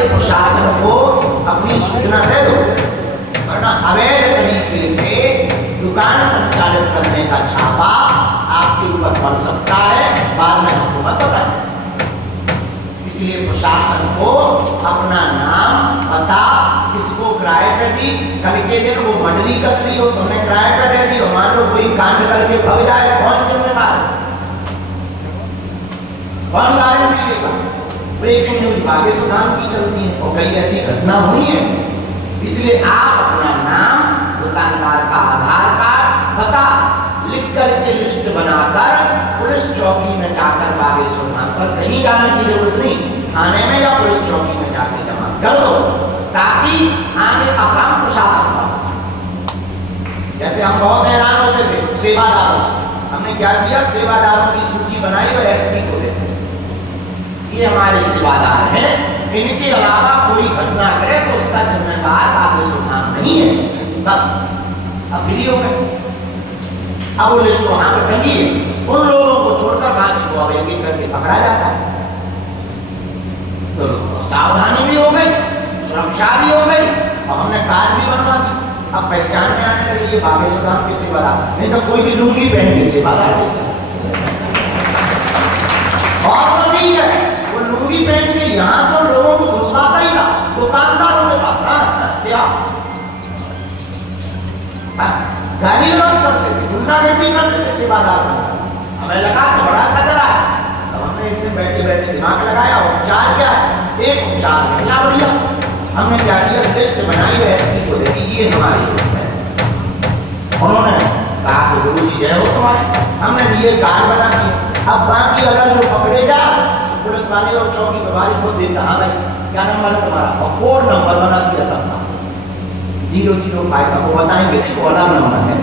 इसलिए प्रशासन को अपनी सूचना दे दो, वरना अवैध तरीके से दुकान संचालित करने का छापा आपके ऊपर पड़ सकता है, बाद में हुकूमत होगा। इसलिए प्रशासन को अपना नाम, पता, किसको किराए पे दी, कल के दिन वो मंडली कर रही हो, तुमने किराए पे दे दी हो, मान लो कोई कांड करके भग जाए, कौन जिम्मेदार, कौन गारंटी लेगा? ब्रेकिंग न्यूज भाग्य सुधाम की चलती है और कई ऐसी घटना हुई है। इसलिए आप अपना नाम, दुकानदार का आधार कार्ड, पता लिख करके लिस्ट बनाकर पुलिस चौकी में जाकर बागे सुधाम पर कहीं जाने की जरूरत नहीं, थाने में या पुलिस चौकी में जाकर जमा कर दो, ताकि आगे का काम प्रशासन का। जैसे हम बहुत हैरान होते थे सेवादारों से, हमने क्या किया, सेवादारों की सूची बनाई और एसपी को देते, ये हमारे सेवादार हैं, इनके अलावा कोई घटना करे तो उसका जिम्मेदार बागे सुधाम नहीं है, बस। अब फ्री हो गए, अब वो लिस्ट वहां पर टंगी है, उन लोगों को छोड़कर बाकी को अब एक करके पकड़ा जाता है। तो सावधानी भी हो गई, सुरक्षा भी हो गई, और हमने कार्ड भी बनवा दी। अब पहचान में आने लगी ये बागे सुधाम के सेवादार, नहीं तो कोई भी लुंगी पहन के सेवादार और तो नहीं है, वो लुंगी पहन के यहाँ तो लोगों को घुसवाता ही ना, दुकानदारों ने कहा क्या गाली लॉन्च करते थे, गुंडागर्दी करते थे सेवादार, हमें लगा तो बड़ा खतरा है। अब हमने इतने बैठे बैठे दिमाग लगाया, उपचार क्या है, एक उपचार मिला बढ़िया। हमने क्या किया, लिस्ट बनाई है, एसपी को देखी, ये हमारी लिस्ट है। उन्होंने कहा कि गुरु जी जय हो तुम्हारे, हमने ये कार्ड बना दिए। अब बाकी अगर जो पकड़े जा, पुलिस वाले और चौकी प्रभारी को देता, हाँ भाई क्या नंबर है तुम्हारा, और कोड नंबर बना दिया सबका 005 को बताएंगे कि वाला नंबर है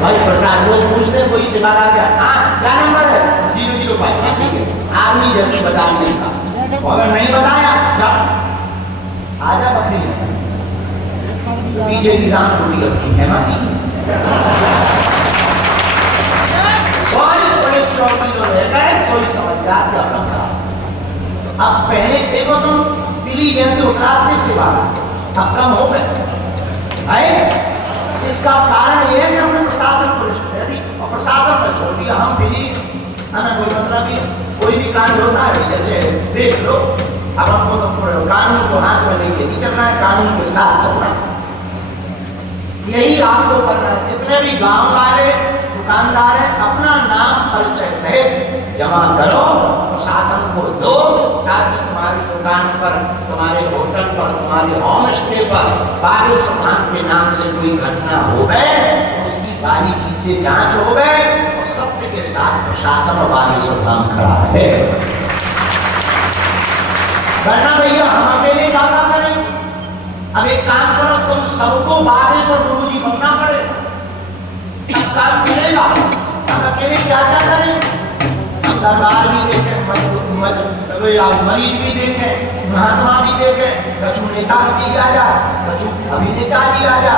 भाई। प्रसाद लोग पूछते कोई से बात आ गया, हाँ क्या नंबर है, 005, ठीक है, आदमी जैसी बता नहीं का, अगर नहीं बताया जब आजा बकरी पीछे की राम रोटी रखी है मासी। पुलिस चौकी जो रह गए कोई समझ जाते अपना। अब पहले देखो तुम दिल्ली जैसे उतराते सेवा अब कम हो गए, इसका कारण यह है कि हमने प्रशासन को लिस्ट दे दी और प्रशासन में छोड़ दिया। हम भी हमें कोई मतलब नहीं, कोई भी कांड होता है जैसे देख लो, अब हमको तो कानून को हाथ में लेके नहीं चलना है, कानून के साथ चलना है, यही आपको करना है। जितने भी गांव वाले दुकानदार हैं, अपना नाम परिचय सहित जमा करो, प्रशासन को दो, ताकि तुम्हारी दुकान पर, तुम्हारे होटल पर, तुम्हारे होम स्टे पर बागे सुधाम के नाम से कोई घटना हो गए, उसकी बारीकी से जांच हो गए और सत्य के साथ प्रशासन और बागे सुधाम खड़ा रहे। वरना भैया हम अकेले बाधा करें। अब एक काम करो, तुम सबको बागे से गुरु जी बनना पड़े, काम चलेगा। हम अकेले क्या क्या करें, हम दरबार भी देखें, मरीज भी देखें, महात्मा भी देखें, कछु नेता भी आ जा, कछु अभिनेता भी आ जा,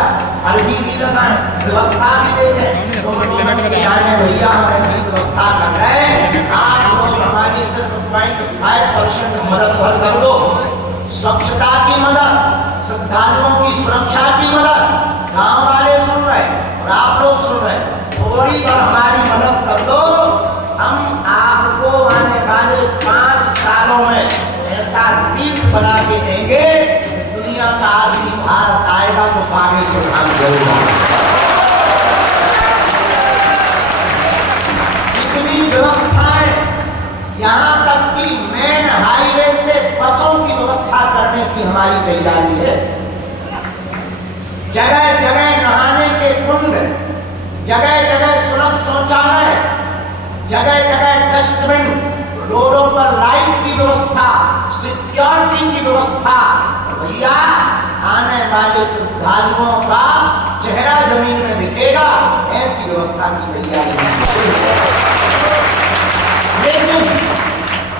अर्जी भी लगाएं, व्यवस्था भी देखें। तो भैया हम ऐसी व्यवस्था कर रहे हैं, आप लोग हमारी सिर्फ 0.5% मदद कर दो, स्वच्छता की मदद, श्रद्धालुओं की सुरक्षा की मदद, गाँव वाले सुन रहे और आप लोग सुन रहे, थोड़ी बार हमारी मदद कर दो। हम आपको आने वाले 5 सालों में ऐसा तीर्थ बना के देंगे, दुनिया का आदमी भारत आएगा तो बागे सुधाम जरूर। इतनी व्यवस्थाएं, यहाँ तक कि मेन हाईवे से बसों की व्यवस्था करने की हमारी तैयारी है। जगह जगह नहाने के कुंड, जगह जगह सुलभ शौचालय, जगह जगह डस्टबिन, रोडों पर लाइट की व्यवस्था, सिक्योरिटी की व्यवस्था। भैया आने वाले श्रद्धालुओं का चेहरा जमीन में दिखेगा, ऐसी व्यवस्था की तैयारी। लेकिन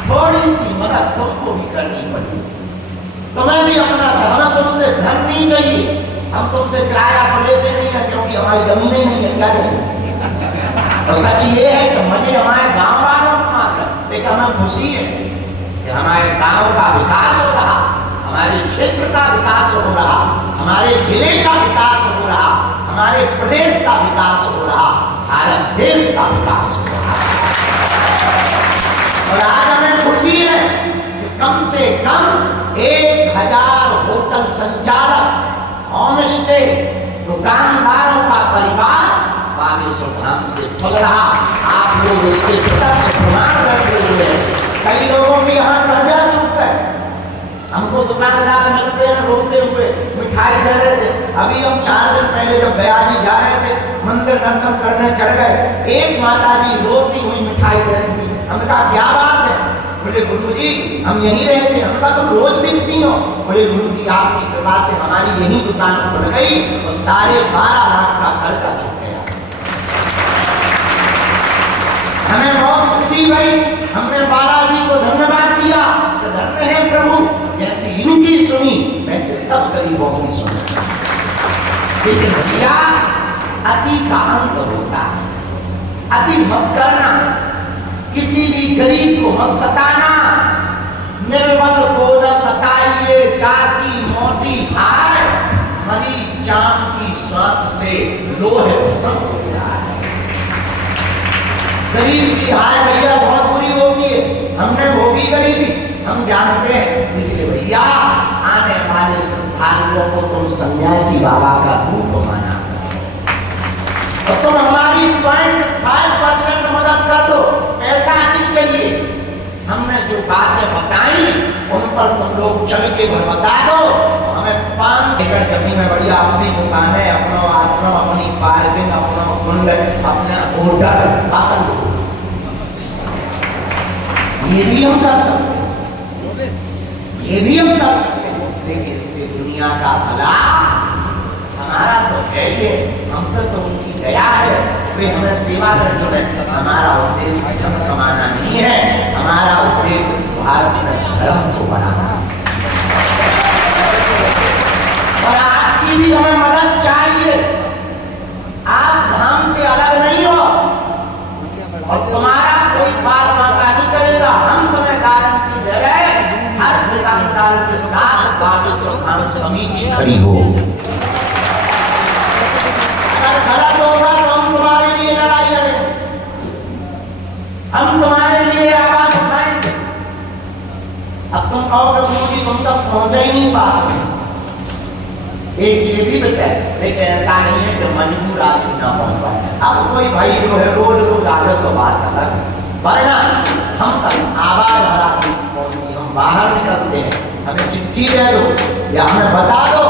थोड़ी सी मदद तुमको भी करनी पड़ेगी, तुम्हें भी अपना, हमें तुमसे धन नहीं चाहिए, हम तुमसे किराया तो लेते नहीं है क्योंकि हमारी जमीनें नहीं है, क्या नहीं। तो सच ये है कि मजे हमारे गांव वालों को मात्र, लेकिन हमें खुशी है कि हमारे गांव का विकास हो रहा, हमारे क्षेत्र का विकास हो रहा, हमारे जिले का विकास हो रहा, हमारे प्रदेश का विकास हो रहा, भारत देश का विकास हो रहा। और आज हमें खुशी है कि कम से कम 1000 होटल संचालक, होमस्टे, दुकानदारों का परिवार बागेश्वर धाम से पल रहा। आप लोग उसके प्रत्यक्ष प्रमाण रखे हुए। कई लोगों के यहाँ कर्जा चुप है। हमको दुकानदार मिलते हैं रोते हुए, मिठाई दे रहे थे। अभी हम 4 दिन पहले जब बयाजी जा रहे थे, मंदिर दर्शन करने चढ़ गए, एक माता जी रोती हुई मिठाई दे रही थी। हमने कहा क्या बात है? बोले गुरुजी हम यहीं रहते। हमने कहा तुम रोज बिकती हो? बोले गुरुजी आपकी कृपा से हमारी यही दुकान खुल गई और 12.5 लाख का कर्जा चुक गया। हमें बहुत खुशी हुई। हमने बालाजी को धन्यवाद दिया। धन्य है प्रभु, जैसी इनकी सुनी वैसे सब गरीबों की सुनी। लेकिन भैया अति का अंत होता है। अति मत करना, किसी भी गरीब को मत सताना। निर्बल को न सताइए, जाति मोटी हाय, मरी जाम की श्वास से लोहे भस्म हो रहा है। गरीब की हाय भैया बहुत बुरी होती है। हमने भोगी गरीबी, हम जानते हैं। इसलिए भैया आने वाले श्रद्धालुओं को तुम सन्यासी बाबा का रूप माना और तुम हमारी 0.5% मदद कर दो। पैसा नहीं चाहिए। हमने जो बातें बताई उन पर तुम लोग चल के बता दो। हमें 5 एकड़ जमीन में बढ़िया अपनी दुकानें, अपना आश्रम, अपनी पार्किंग, अपना कुंड, अपना होटल पाकर दो। ये भी हम कर सकते हैं, ये भी हम कर सकते हैं। लेकिन इससे दुनिया का भला हमारा तो है ये। हम तो उनकी दया है, वे हमें सेवा कर जुड़े। हमारा उद्देश्य धन कमाना नहीं है, हमारा उद्देश्य भारत में धर्म को बढ़ाना। और आपकी भी हमें मदद चाहिए। आप धाम से अलग नहीं हो और तुम्हारा कोई बात मांगा नहीं करेगा। हम तुम्हें गारंटी दे रहे हैं, हर दुकानदार के साथ बागेश्वर धाम समिति खड़ी हो। गलत होगा तो हम तुम्हारे लिए लड़ाई लड़ेंगे, हम तुम्हारे लिए आवाज उठाएंगे। अब तुम कहोगे मोदी तुम तक पहुंच ही नहीं पाते। एक ये भी बताए, लेकिन ऐसा नहीं है कि मजबूर आदमी ना पहुंच पाए। अब कोई भाई जो है रोज आगे तो बात अलग, वरना हम तक आवाज हरा पहुंचती। हम बाहर निकलते हैं, हमें चिट्ठी दे दो या हमें बता दो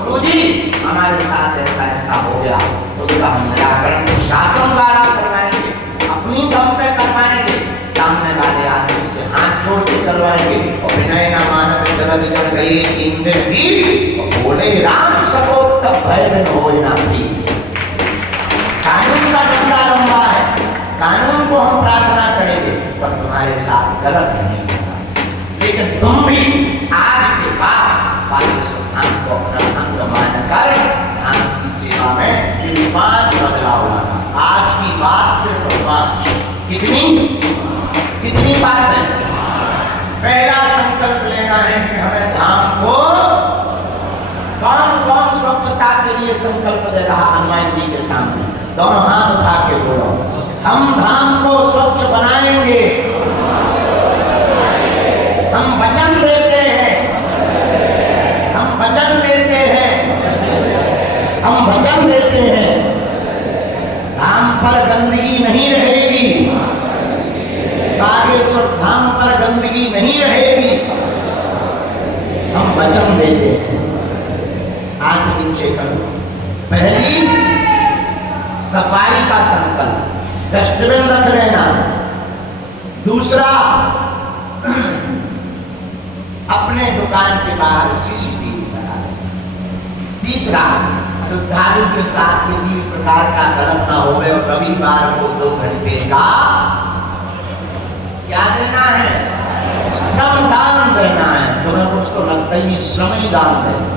गुरुजी हमारे साथ ऐसा ऐसा हो गया, उसका हम निराकरण शासन द्वारा करवाएंगे, अपनी दम पे करवाएंगे, सामने वाले आदमी से हाथ जोड़ के करवाएंगे। और विनय न मानत जगत जन गई इंद्र भी बोले राम सको तब भय में हो ना भी। कानून का डंडा लंबा है, कानून को हम प्रार्थना करेंगे पर तुम्हारे साथ गलत नहीं होगा। लेकिन तुम भी आज के बाद बागेश्वर धाम को अपना अंग मानकर धाम की सेवा में 5 बदलाव लाना। आज की बात सिर्फ 5। कितनी बात है? पहला संकल्प लेना है कि हमें धाम को कौन स्वच्छता के लिए संकल्प दे रहा हनुमान जी के सामने? दोनों हाथ उठा के बोलो, हम धाम को स्वच्छ बनाएंगे। हम वचन देते हैं, हम वचन देते हैं, हम वचन देते हैं। धाम पर गंदगी नहीं रहेगी, बागेश्वर धाम पर गंदगी नहीं रहेगी। हम वचन देते हैं। हाथ नीचे करो। पहली सफाई का संकल्प, डस्टबिन रख लेना। दूसरा अपने दुकान के बाहर सीसीटीवी लगा लेना। तीसरा श्रद्धालु के साथ किसी भी प्रकार का गलत ना हो। और रविवार को 2 घंटे का क्या देना है? श्रमदान देना है। तुम्हें कुछ तो लगता ही नहीं, श्रम ही दान देना।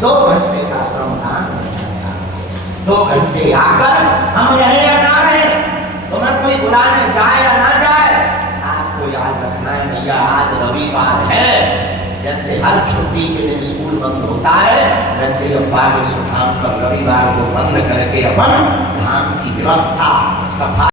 2 घंटे का श्रमदान, 2 घंटे आकर हम रहे या ना रहे, तुम्हें कोई बुलाने जाए या ना जाए, आपको याद रखना है भैया भैया आज रविवार है, जैसे हर छुट्टी के दिन स्कूल बंद होता है, वैसे अब्बा के सुधाम पर रविवार को बंद करके अपन धाम की व्यवस्था सफाई